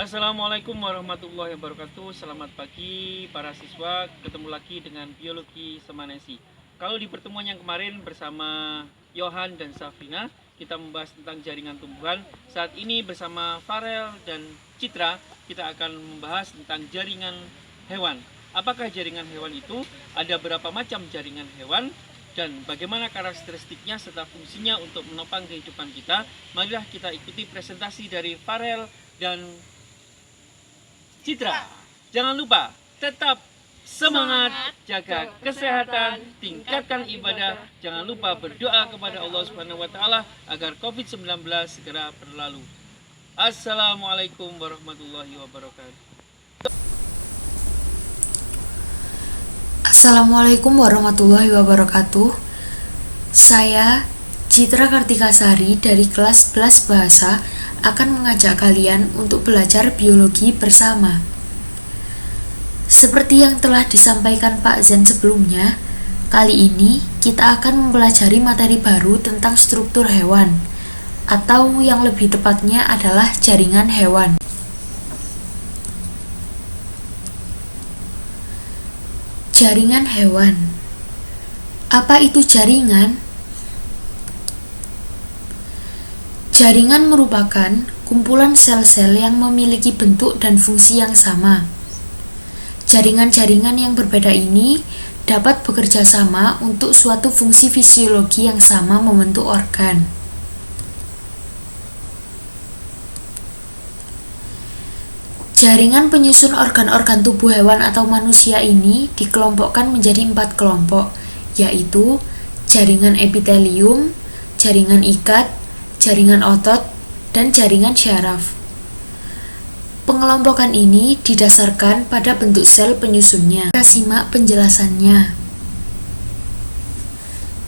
Assalamualaikum warahmatullahi wabarakatuh. Selamat pagi para siswa. Ketemu lagi dengan Biologi Semanesi. Kalau di pertemuan yang kemarin bersama Yohan dan Safina, kita membahas tentang jaringan tumbuhan. Saat ini bersama Farel dan Citra, kita akan membahas tentang jaringan hewan. Apakah jaringan hewan itu? Ada berapa macam jaringan hewan? Dan bagaimana karakteristiknya serta fungsinya untuk menopang kehidupan kita? Marilah kita ikuti presentasi dari Farel dan Citra. Jangan lupa tetap semangat, jaga kesehatan, tingkatkan ibadah. Jangan lupa berdoa kepada Allah Subhanahu wa taala agar Covid-19 segera berlalu. Assalamualaikum warahmatullahi wabarakatuh. Assalamualaikum warahmatullahi wabarakatuh. Saya Citra Kartikasari dari kelas 11 Bahasa akan mengajak kalian untuk belajar biologi bersama. Seperti yang telah disampaikan Pak Zen sebelumnya, kali ini kita akan mempelajari materi baru tentang struktur hewan, atau yang lebih tepatnya adalah jaringan hewan. Jaringan hewan. Apa itu jaringan? Jaringan merupakan kumpulan sel-sel yang memiliki bentuk dan fungsi yang sama. Jaringan-jaringan yang berbeda ini dapat bekerja sama untuk suatu fungsi fisiologi yang sama membentuk organ. Jaringan penyusun organ-organ tubuh hewan atau manusia ini dikelompokkan menjadi 4 kelompok, yaitu jaringan epitelium, jaringan ikat, jaringan otot, dan jaringan syaraf. Pengelompokan ini didasarkan pada bentuk sel penyusunnya. Kita simak penjelasannya.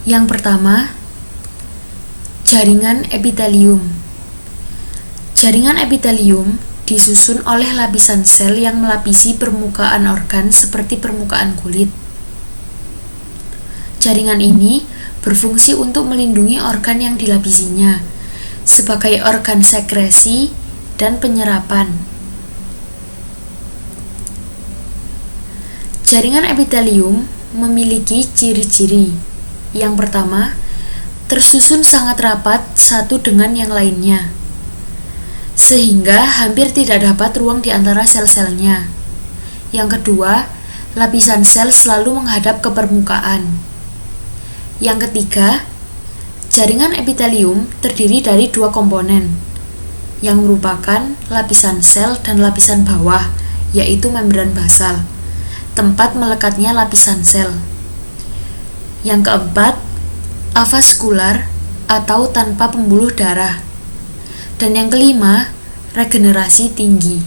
Yang pertama, jaringan epitelium. Jaringan epitelium disusun oleh lapisan sel yang melapisi permukaan organ seperti permukaan kulit. Jaringan ini berfungsi untuk melindungi organ yang dilapisinya sebagai organ sekresi dan penyerapan. Jaringan epitelium memiliki ciri-ciri. Yang pertama, tersusun sangat rapat satu dengan yang lainnya, sehingga hampir tidak dapat ruang di antara sel-selnya. Yang kedua, lapisan sel selalu menghadap ke permukaan. Yang ketiga, jaringan epitelium terdiri dari 2 komponen, yang merupakan lapisan sel dan lapisan bawah, yaitu membran basal, tempat melekatnya lapisan sel. Yang keempat, avaskular atau tanpa pembuluh darah. Dan yang kelima, regenerasi tinggi.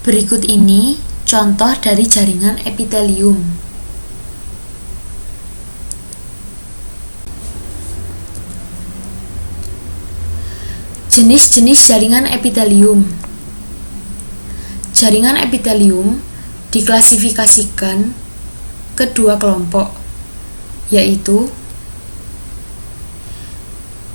Berikut ini contoh dari jaringan epitelium. Jenis-jenis jaringan epitelium. Jaringan epitelium diklasifikasikan ke 2 kelompok, yaitu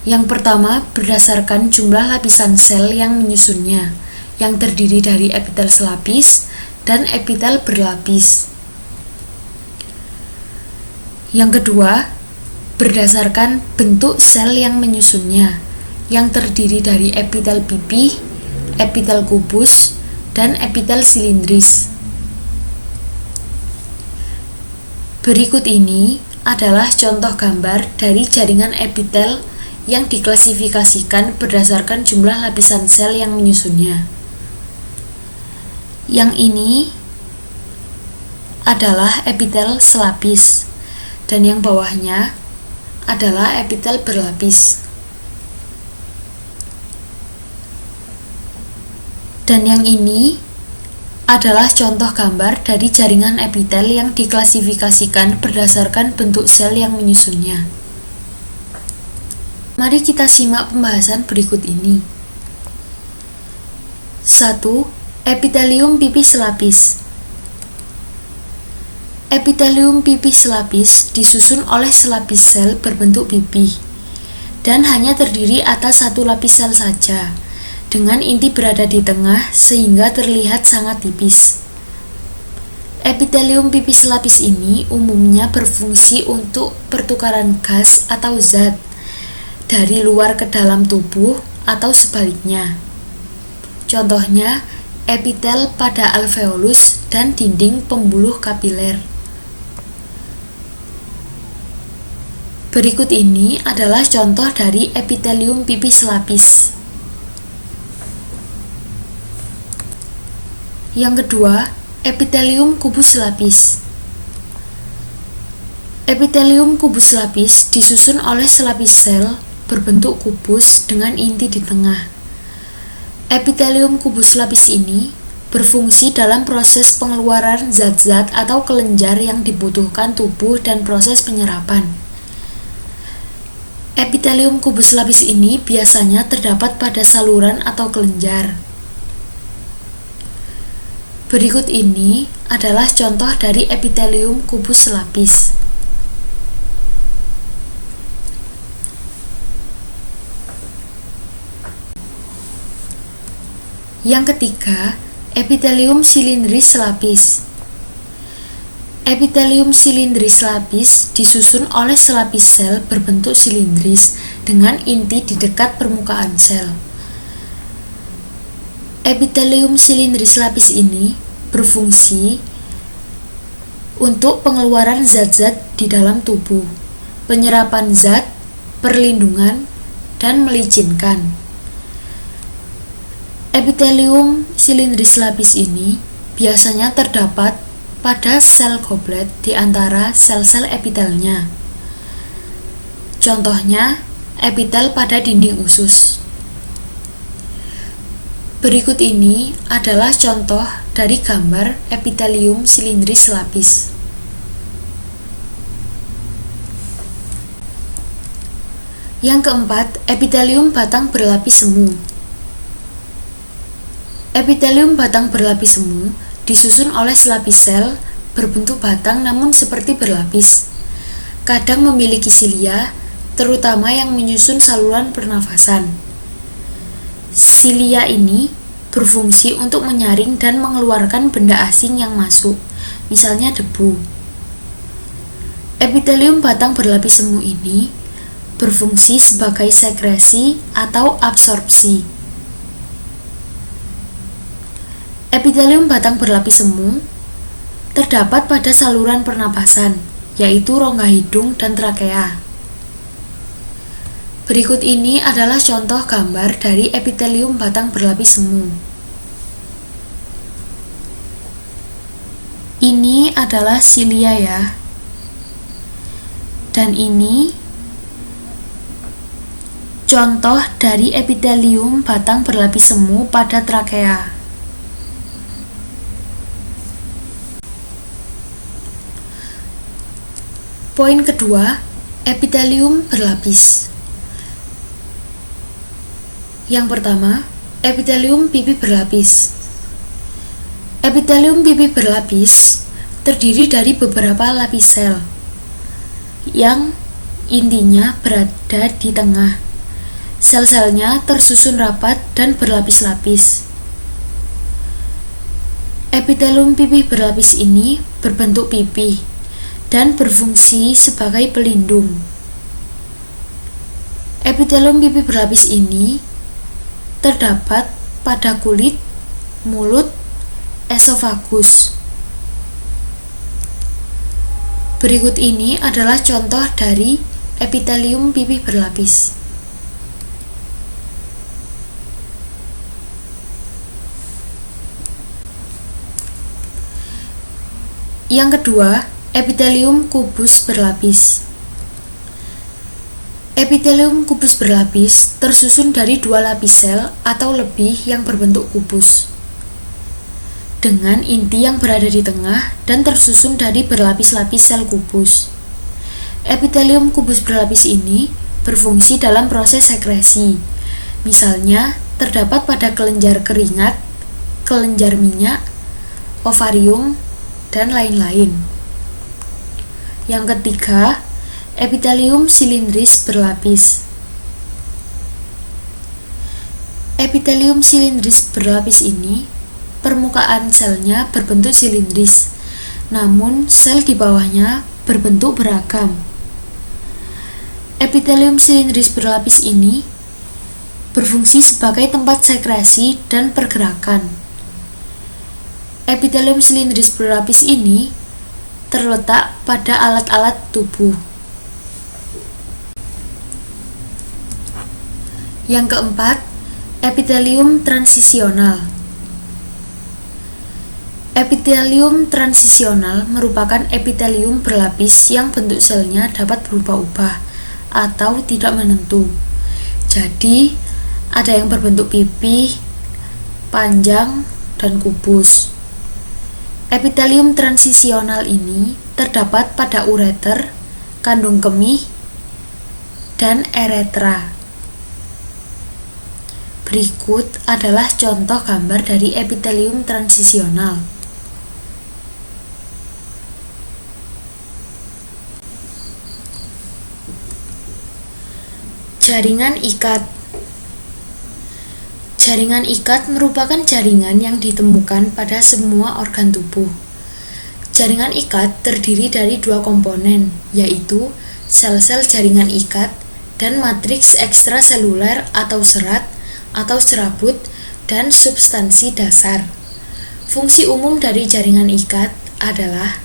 yang pertama berdasarkan jumlah lapisan sel yang menyusunnya, yang terdiri dari epitel selapis dan epitel berlapis. Yang kedua, berdasarkan bentuk sel yang menyusunnya, yang terdiri dari epitel pipih, epitel kubus, dan epitel silindris. Berikut ini adalah contoh gambar dari jaringan epitel yang diklasifikasikan berdasarkan jumlah lapisan sel yang menyusunnya. Yang ini adalah epitel selapis, dan yang bawahnya adalah epitel berlapis. Dan yang ini adalah contoh gambar dari jaringan epitel yang diklasifikasikan berdasarkan bentuk sel yang menyusunnya. Mari kita simak pembahasan berikut ini. 1. Epitelium pipih selapis. Epitelium pipih selapis disusun oleh selapis sel berbentuk pipih dan hanya terdiri atas satu lapis sel saja, dengan inti berada di tengah sehingga terlihat sangat tipis. Epitelium pipi selapis ini umumnya berfungsi untuk pertukaran gas atau zat dari luar ke dalam tubuh atau sebaliknya. Contohnya, epitel pada alveolus dan dinding pembuluh kapiler. Berikut ini adalah contoh dari epitelium pipi selapis. Yang kedua, epitelium kubus selapis. Epitelium kubus selapis disusun oleh selapis sel berbentuk kubus dengan inti di tengah. Epitelium kubus selapis ini berfungsi dalam proses pengeluaran zat-zat atau kelenjar yang dibutuhkan tubuh dan proses penyerapan. Epitelium kubus selapis ini biasanya terdapat pada saluran atau kelenjar. Berikut ini adalah contoh dari epitelium kubus selapis. Yang ketiga, epitelium silindris selapis. Epitelium silindris selapis disusun oleh selapis sel berbentuk silindris dengan inti di dekat permukaan sel. Epitelium silindris selapis ini berfungsi untuk pengeluaran zat-zat di dalam tubuh, penyerapan zat, perlindungan, dan melicinkan. Epitelium silindris selapis ini biasanya terdapat pada sel goblet di antara sel-sel epitelnya. Contohnya, epitel pada dinding usus. Berikut ini adalah contoh dari gambar epitelium silindris selapis. Yang keempat, epitelium batang berlapis semu. Epitelium batang berlapis semu disusun oleh selapis sel berbentuk batang namun seperti berlapis. Kadang memiliki silia, terutama yang menyusun saluran pernafasan. Silia ini berfungsi untuk menyaring dan mengeluarkan benda asing yang masuk, misalnya debu. Epitelium batang berlapis semu ini berfungsi sebagai sekresi atau absorpsi. Epitelium batang berlapis semu terdapat pada saluran pernapasan, yaitu rongga hidung dan trakea. Berikut ini adalah contoh gambar dari epitelium batang berlapis semu. Ini adalah silia ya. Dan ini contoh dari epitelium batang berlapis semu pada trakea. Poin kedua, epitelium berlapis. Yang pertama, epitelium pipi berlapis. Epitelium pipi berlapis terdiri dari beberapa lapis sel yang intinya berada di tengah. Sel-selnya tersusun rapat dan berlapis-lapis. Epitelium pipi berlapis ini berbentuk pipi dan berfungsi sebagai pelindung. Epitelium pipi berlapis ini terdapat pada kulit, mulut, esofagus. Berikut ini adalah contoh dari epitelium pipi berlapis. Yang kedua, epitelium kubus berlapis. Epitelium kubus berlapis tersusun dari dua lapis sel atau lebih yang berbentuk kubus, dengan inti yang berada di tengah dan tersusun dari berlapis-lapis sel kubus. Epitelium kubus berlapis ini berfungsi dalam proses sekresi, misalnya terdapat pada kelenjar keringat, kelenjar minyak, ovarium, dan lain-lain. Yang ketiga, epitelium silindris berlapis. Epitelium silindris berlapis ini, permukaan selnya berbentuk silindris, namun sel di bawahnya berbentuk beragam. Epitelium silindris berlapis ini berfungsi sebagai tempat sekresi dan pergerakan. Epitelium silindris berlapis ini terletak pada alat-alat tubuh. Yang keempat, epitelium transisional. Epitelium transisional merupakan epitelium berlapis yang bentuk selnya dapat berubah-ubah atau tidak menentu. Jadi, ada yang berbentuk pipih, panjang, dan kubus. Epitelium transisional ini terdapat pada ureter, kandung kemih, dan uretra. Berikut adalah contoh gambar dari epitelium transisional. Jaringan ikat. Jaringan ikat merupakan jaringan yang ditemukan pada semua organ tubuh. Jaringan ikat terdiri dari dua komponen, yaitu sel-sel jaringan ikat dan matriks ekstraseluler atau serat atau serabut dan substansi dasar. Fungsi umum dari jaringan ikat adalah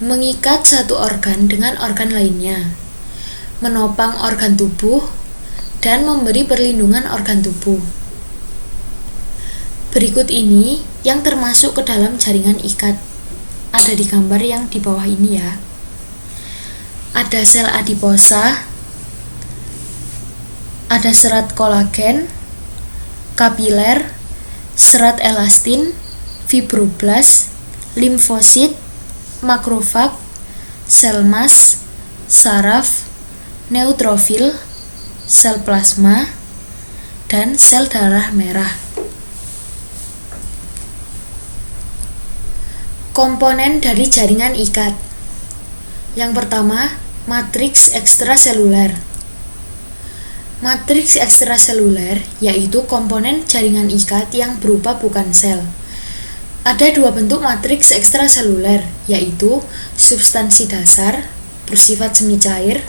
mengikat satu organ dengan organ lainnya, menopang organ tubuh, dan memberi perlindungan organ tubuh. Berikut ini yang termasuk ke dalam jaringan ikat. Ada di gambar yang di bawah ini ya. Ada sel adiposa, ada serat kolagen, kapiler, serat elastin, fibroblas, limfosit, makrofag, sel mas, saraf, neutrofil, sel plasma, dan sel darah merah. Komponen dari jaringan ikat. Yang pertama, matriks ekstraseluler. Matriks ekstraseluler yaitu komponen jaringan ikat yang berupa bukan sel. Ada dua bentuk matriks ekstraseluler, yaitu substansi dasar bersifat semi cair,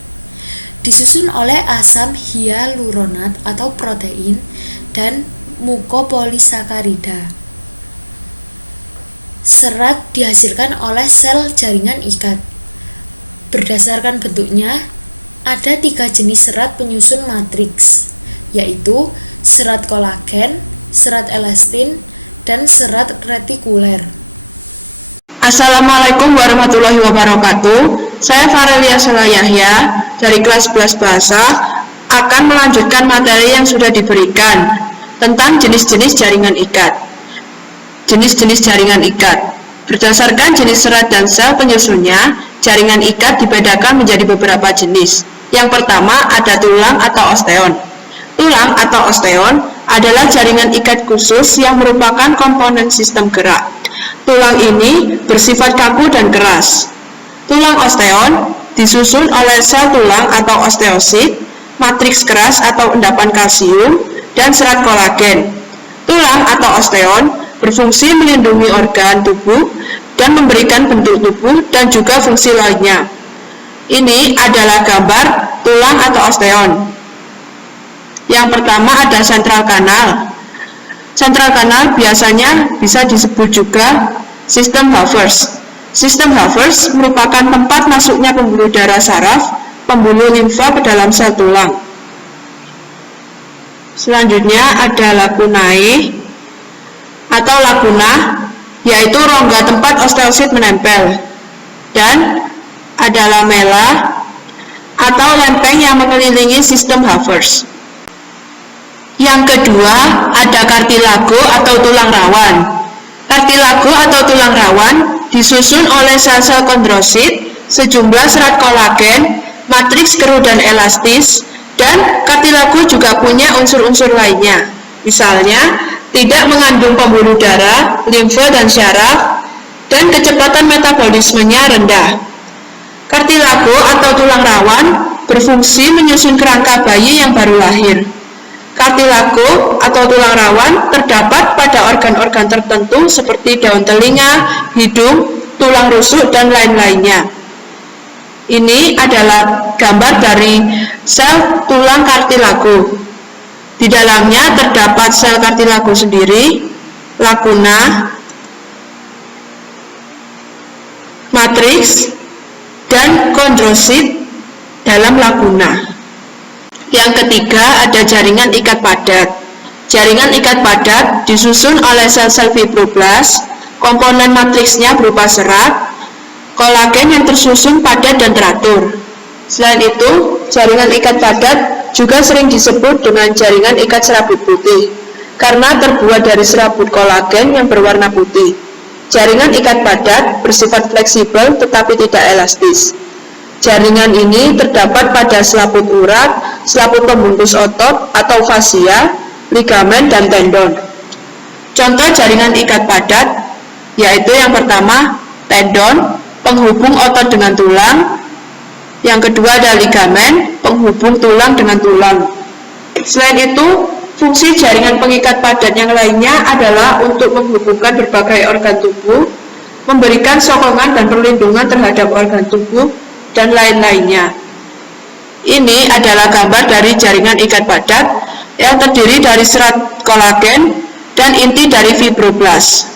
disusun oleh asam hyaluronat atau protein, dan mukopolisakarida. Serat dihasilkan oleh sel jaringan ikat. Berdasarkan bentuknya, ada 3 jenis serat penyusun matriks, yaitu serat kolagen, serat elastin, dan serat retikuler. Assalamualaikum warahmatullahi wabarakatuh. Saya Farelia Sela Yahya dari kelas 11 Bahasa akan melanjutkan materi yang sudah diberikan tentang jenis-jenis jaringan ikat. Jenis-jenis jaringan ikat. Berdasarkan jenis serat dan sel penyusunnya, jaringan ikat dibedakan menjadi beberapa jenis. Yang pertama ada tulang atau osteon. Tulang atau osteon adalah jaringan ikat khusus yang merupakan komponen sistem gerak. Tulang ini bersifat kaku dan keras. Tulang osteon disusun oleh sel tulang atau osteosit, matriks keras atau endapan kalsium, dan serat kolagen. Tulang atau osteon berfungsi melindungi organ tubuh dan memberikan bentuk tubuh dan juga fungsi lainnya. Ini adalah gambar tulang atau osteon. Yang pertama ada sentral kanal. Sentral kanal biasanya bisa disebut juga sistem Havers. Sistem Havers merupakan tempat masuknya pembuluh darah saraf, pembuluh limfa ke dalam sel tulang. Selanjutnya ada lacunae atau laguna, yaitu rongga tempat osteosit menempel. Dan ada lamela atau lempeng yang mengelilingi sistem Havers. Yang kedua ada kartilago atau tulang rawan. Kartilago atau tulang rawan disusun oleh sel-sel kondrosit, sejumlah serat kolagen, matriks keruh dan elastis, dan kartilago juga punya unsur-unsur lainnya. Misalnya, tidak mengandung pembuluh darah, limfa dan syaraf, dan kecepatan metabolismenya rendah. Kartilago atau tulang rawan berfungsi menyusun kerangka bayi yang baru lahir. Kartilago atau tulang rawan terdapat pada organ-organ tertentu seperti daun telinga, hidung, tulang rusuk, dan lain-lainnya. Ini adalah gambar dari sel tulang kartilago. Di dalamnya terdapat sel kartilago sendiri, lakuna, matriks, dan kondrosit dalam lakuna. Yang ketiga, ada jaringan ikat padat. Jaringan ikat padat disusun oleh sel-sel fibroblast. Komponen matriksnya berupa serat, kolagen yang tersusun padat dan teratur. Selain itu, jaringan ikat padat juga sering disebut dengan jaringan ikat serabut putih, karena terbuat dari serabut kolagen yang berwarna putih. Jaringan ikat padat bersifat fleksibel tetapi tidak elastis. Jaringan ini terdapat pada selaput urat, selaput pembungkus otot atau fascia, ligamen, dan tendon. Contoh jaringan ikat padat yaitu yang pertama, tendon, penghubung otot dengan tulang. Yang kedua ada ligamen, penghubung tulang dengan tulang. Selain itu, fungsi jaringan pengikat padat yang lainnya adalah untuk menghubungkan berbagai organ tubuh, memberikan sokongan dan perlindungan terhadap organ tubuh, dan lain-lainnya. Ini adalah gambar dari jaringan ikat padat yang terdiri dari serat kolagen dan inti dari fibroblast.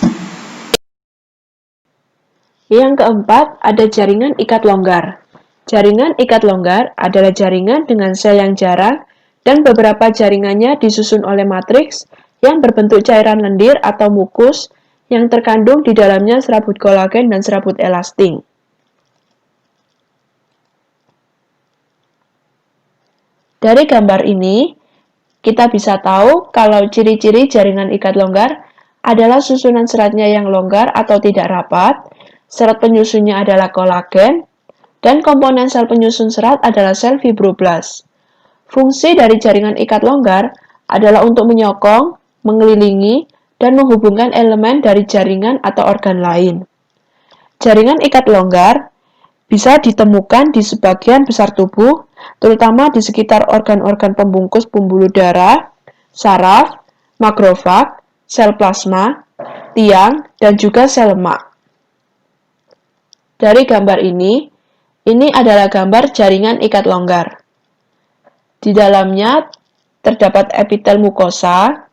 Yang keempat, ada jaringan ikat longgar. Jaringan ikat longgar adalah jaringan dengan sel yang jarang dan beberapa jaringannya disusun oleh matriks yang berbentuk cairan lendir atau mukus yang terkandung di dalamnya serabut kolagen dan serabut elastin. Dari gambar ini, kita bisa tahu kalau ciri-ciri jaringan ikat longgar adalah susunan seratnya yang longgar atau tidak rapat, serat penyusunnya adalah kolagen, dan komponen sel penyusun serat adalah sel fibroblast. Fungsi dari jaringan ikat longgar adalah untuk menyokong, mengelilingi, dan menghubungkan elemen dari jaringan atau organ lain. Jaringan ikat longgar bisa ditemukan di sebagian besar tubuh, terutama di sekitar organ-organ pembungkus pembuluh darah, saraf, makrofag, sel plasma, tiang, dan juga sel lemak. Dari gambar ini adalah gambar jaringan ikat longgar. Di dalamnya terdapat epitel mukosa,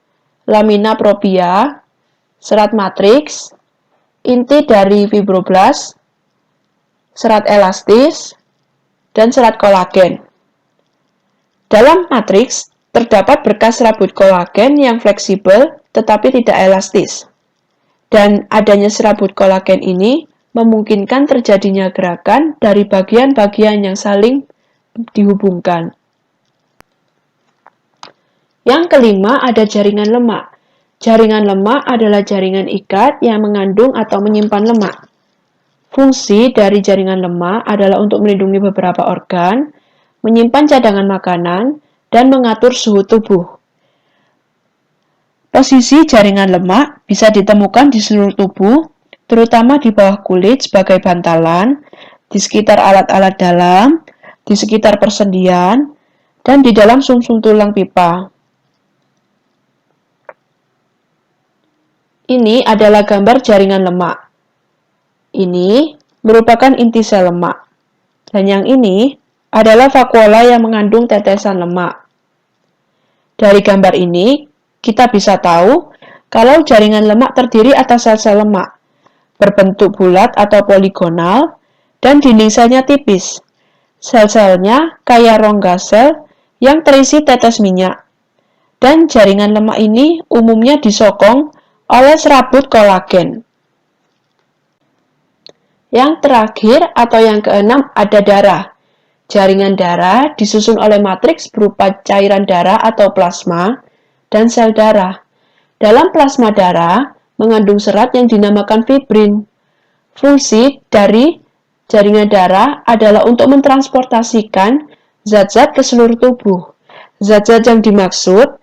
lamina propria, serat matriks, inti dari fibroblast, serat elastis, dan serat kolagen. Dalam matriks, terdapat berkas serabut kolagen yang fleksibel tetapi tidak elastis. Dan adanya serabut kolagen ini memungkinkan terjadinya gerakan dari bagian-bagian yang saling dihubungkan. Yang kelima, ada jaringan lemak. Jaringan lemak adalah jaringan ikat yang mengandung atau menyimpan lemak. Fungsi dari jaringan lemak adalah untuk melindungi beberapa organ, menyimpan cadangan makanan, dan mengatur suhu tubuh. Posisi jaringan lemak bisa ditemukan di seluruh tubuh, terutama di bawah kulit sebagai bantalan, di sekitar alat-alat dalam, di sekitar persendian, dan di dalam sumsum tulang pipa. Ini adalah gambar jaringan lemak. Ini merupakan inti sel lemak. Dan yang ini adalah vakuola yang mengandung tetesan lemak. Dari gambar ini, kita bisa tahu kalau jaringan lemak terdiri atas sel-sel lemak, berbentuk bulat atau poligonal, dan dinding selnya tipis. Sel-selnya kaya rongga sel yang terisi tetes minyak. Dan jaringan lemak ini umumnya disokong oleh serabut kolagen. Yang terakhir atau yang keenam ada darah. Jaringan darah disusun oleh matriks berupa cairan darah atau plasma dan sel darah. Dalam plasma darah mengandung serat yang dinamakan fibrin. Fungsi dari jaringan darah adalah untuk mentransportasikan zat-zat ke seluruh tubuh. Zat-zat yang dimaksud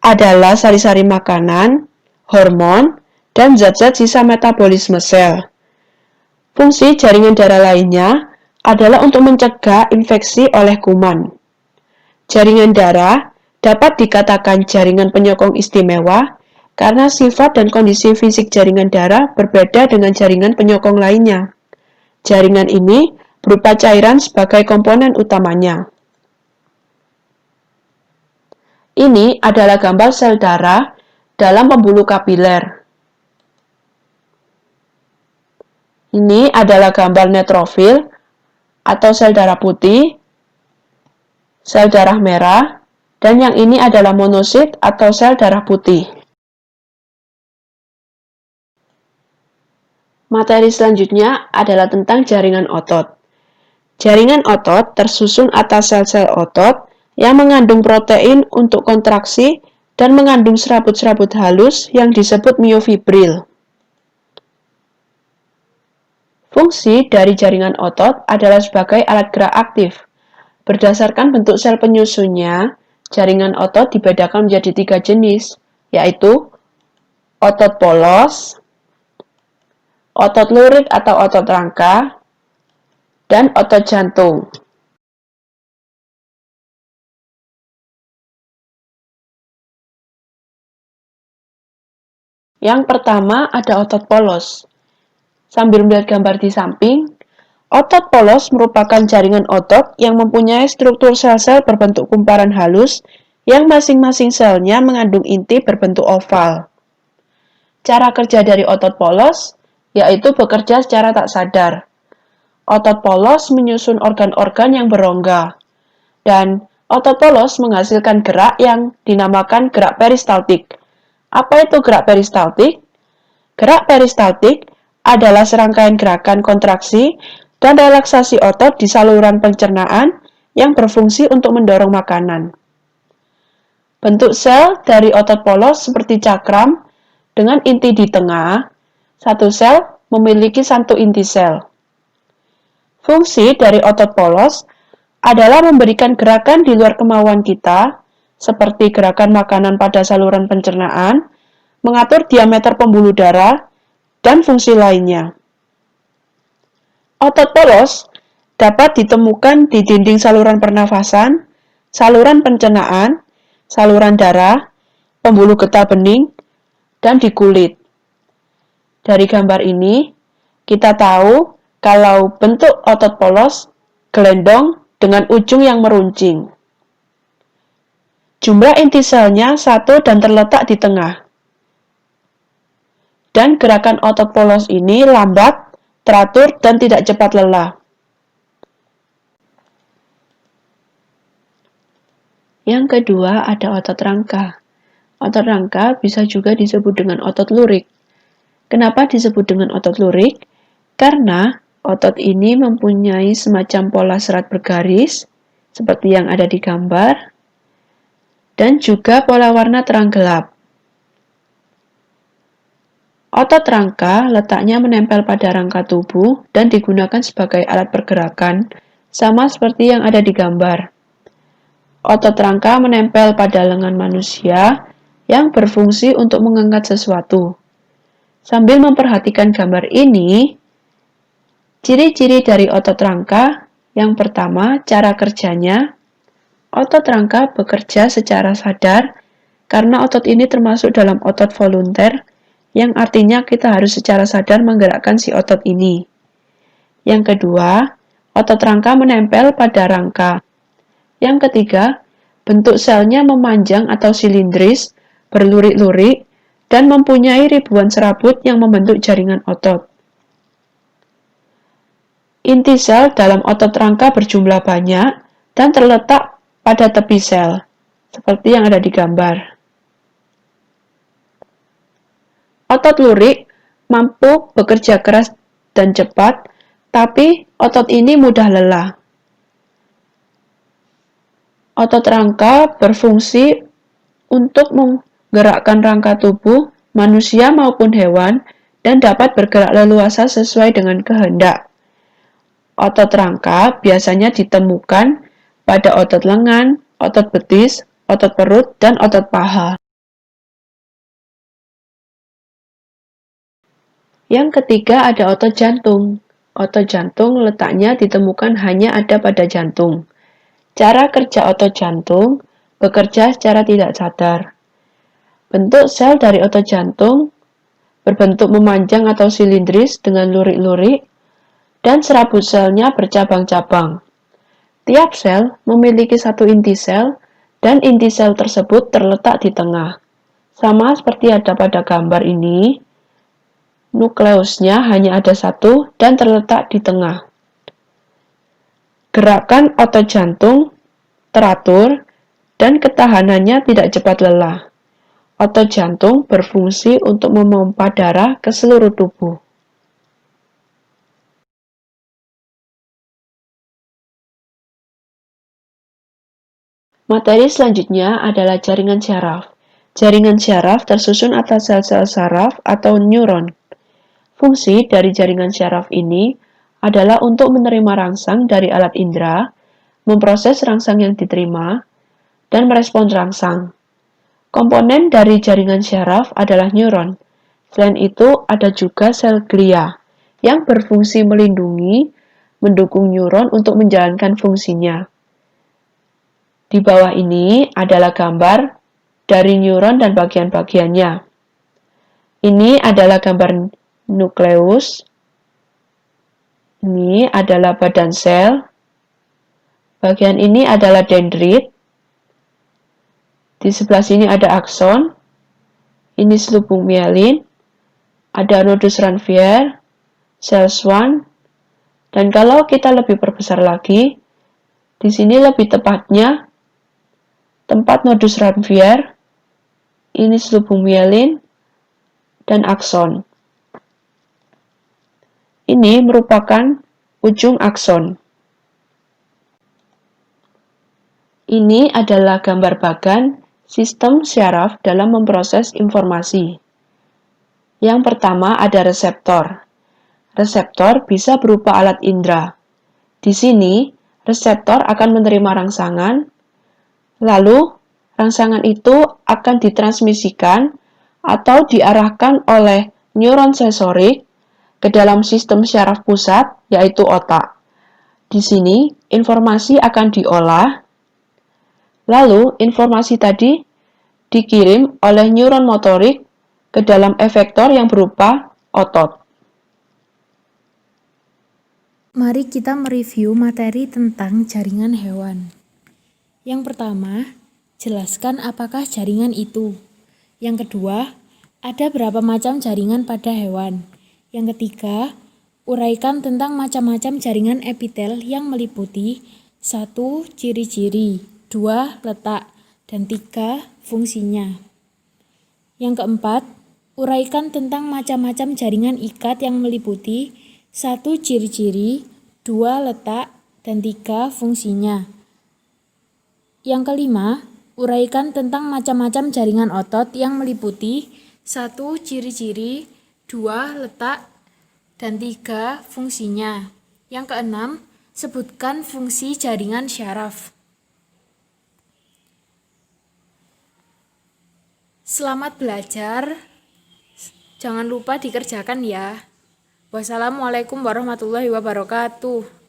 adalah sari-sari makanan, hormon, dan zat-zat sisa metabolisme sel. Fungsi jaringan darah lainnya adalah untuk mencegah infeksi oleh kuman. Jaringan darah dapat dikatakan jaringan penyokong istimewa karena sifat dan kondisi fisik jaringan darah berbeda dengan jaringan penyokong lainnya. Jaringan ini berupa cairan sebagai komponen utamanya. Ini adalah gambar sel darah dalam pembuluh kapiler. Ini adalah gambar neutrofil atau sel darah putih, sel darah merah, dan yang ini adalah monosit atau sel darah putih. Materi selanjutnya adalah tentang jaringan otot. Jaringan otot tersusun atas sel-sel otot yang mengandung protein untuk kontraksi dan mengandung serabut-serabut halus yang disebut miofibril. Fungsi dari jaringan otot adalah sebagai alat gerak aktif. Berdasarkan bentuk sel penyusunnya, jaringan otot dibedakan menjadi 3 jenis, yaitu otot polos, otot lurik atau otot rangka, dan otot jantung. Yang pertama ada otot polos. Sambil melihat gambar di samping, otot polos merupakan jaringan otot yang mempunyai struktur sel-sel berbentuk kumparan halus yang masing-masing selnya mengandung inti berbentuk oval. Cara kerja dari otot polos yaitu bekerja secara tak sadar. Otot polos menyusun organ-organ yang berongga, dan otot polos menghasilkan gerak yang dinamakan gerak peristaltik. Apa itu gerak peristaltik? Gerak peristaltik adalah serangkaian gerakan kontraksi dan relaksasi otot di saluran pencernaan yang berfungsi untuk mendorong makanan. Bentuk sel dari otot polos seperti cakram dengan inti di tengah. Satu sel memiliki satu inti sel. Fungsi dari otot polos adalah memberikan gerakan di luar kemauan kita, seperti gerakan makanan pada saluran pencernaan, mengatur diameter pembuluh darah, dan fungsi lainnya. Otot polos dapat ditemukan di dinding saluran pernafasan, saluran pencernaan, saluran darah, pembuluh getah bening, dan di kulit. Dari gambar ini, kita tahu kalau bentuk otot polos gelendong dengan ujung yang meruncing. Jumlah inti selnya 1 dan terletak di tengah. Dan gerakan otot polos ini lambat, teratur, dan tidak cepat lelah. Yang kedua ada otot rangka. Otot rangka bisa juga disebut dengan otot lurik. Kenapa disebut dengan otot lurik? Karena otot ini mempunyai semacam pola serat bergaris, seperti yang ada di gambar, dan juga pola warna terang gelap. Otot rangka letaknya menempel pada rangka tubuh dan digunakan sebagai alat pergerakan, sama seperti yang ada di gambar. Otot rangka menempel pada lengan manusia yang berfungsi untuk mengangkat sesuatu. Sambil memperhatikan gambar ini, ciri-ciri dari otot rangka, yang pertama, cara kerjanya. Otot rangka bekerja secara sadar karena otot ini termasuk dalam otot volunter, yang artinya kita harus secara sadar menggerakkan si otot ini. Yang kedua, otot rangka menempel pada rangka. Yang ketiga, bentuk selnya memanjang atau silindris, berlurik-lurik, dan mempunyai ribuan serabut yang membentuk jaringan otot. Inti sel dalam otot rangka berjumlah banyak dan terletak pada tepi sel, seperti yang ada di gambar. Otot lurik mampu bekerja keras dan cepat, tapi otot ini mudah lelah. Otot rangka berfungsi untuk menggerakkan rangka tubuh manusia maupun hewan dan dapat bergerak leluasa sesuai dengan kehendak. Otot rangka biasanya ditemukan pada otot lengan, otot betis, otot perut, dan otot paha. Yang ketiga ada otot jantung. Otot jantung letaknya ditemukan hanya ada pada jantung. Cara kerja otot jantung, bekerja secara tidak sadar. Bentuk sel dari otot jantung berbentuk memanjang atau silindris dengan lurik-lurik, dan serabut selnya bercabang-cabang. Tiap sel memiliki satu inti sel, dan inti sel tersebut terletak di tengah. Sama seperti ada pada gambar ini, nukleusnya hanya ada satu dan terletak di tengah. Gerakan otot jantung teratur dan ketahanannya tidak cepat lelah. Otot jantung berfungsi untuk memompa darah ke seluruh tubuh. Materi selanjutnya adalah jaringan syaraf. Jaringan syaraf tersusun atas sel-sel saraf atau neuron. Fungsi dari jaringan syaraf ini adalah untuk menerima rangsang dari alat indera, memproses rangsang yang diterima, dan merespons rangsang. Komponen dari jaringan syaraf adalah neuron. Selain itu, ada juga sel glia yang berfungsi melindungi, mendukung neuron untuk menjalankan fungsinya. Di bawah ini adalah gambar dari neuron dan bagian-bagiannya. Ini adalah gambar nukleus. Ini adalah badan sel. Bagian ini adalah dendrit. Di sebelah sini ada akson. Ini selubung mielin. Ada nodus Ranvier, sel Schwann. Dan kalau kita lebih perbesar lagi, di sini lebih tepatnya tempat nodus Ranvier, ini selubung mielin, dan akson. Ini merupakan ujung akson. Ini adalah gambar bagan sistem syaraf dalam memproses informasi. Yang pertama ada reseptor. Reseptor bisa berupa alat indera. Di sini, reseptor akan menerima rangsangan, lalu rangsangan itu akan ditransmisikan atau diarahkan oleh neuron sensorik ke dalam sistem syaraf pusat, yaitu otak. Di sini, informasi akan diolah, lalu informasi tadi dikirim oleh neuron motorik ke dalam efektor yang berupa otot. Mari kita mereview materi tentang jaringan hewan. Yang pertama, jelaskan apakah jaringan itu. Yang kedua, ada berapa macam jaringan pada hewan. Yang ketiga, uraikan tentang macam-macam jaringan epitel yang meliputi 1. Ciri-ciri, 2. Letak, dan 3. Fungsinya. Yang keempat, uraikan tentang macam-macam jaringan ikat yang meliputi 1. Ciri-ciri, 2. Letak, dan 3. Fungsinya. Yang kelima, uraikan tentang macam-macam jaringan otot yang meliputi 1. Ciri-ciri, 2. Letak, dan 3. Fungsinya. Yang keenam, sebutkan fungsi jaringan syaraf. Selamat belajar. Jangan lupa dikerjakan ya. Wassalamualaikum warahmatullahi wabarakatuh.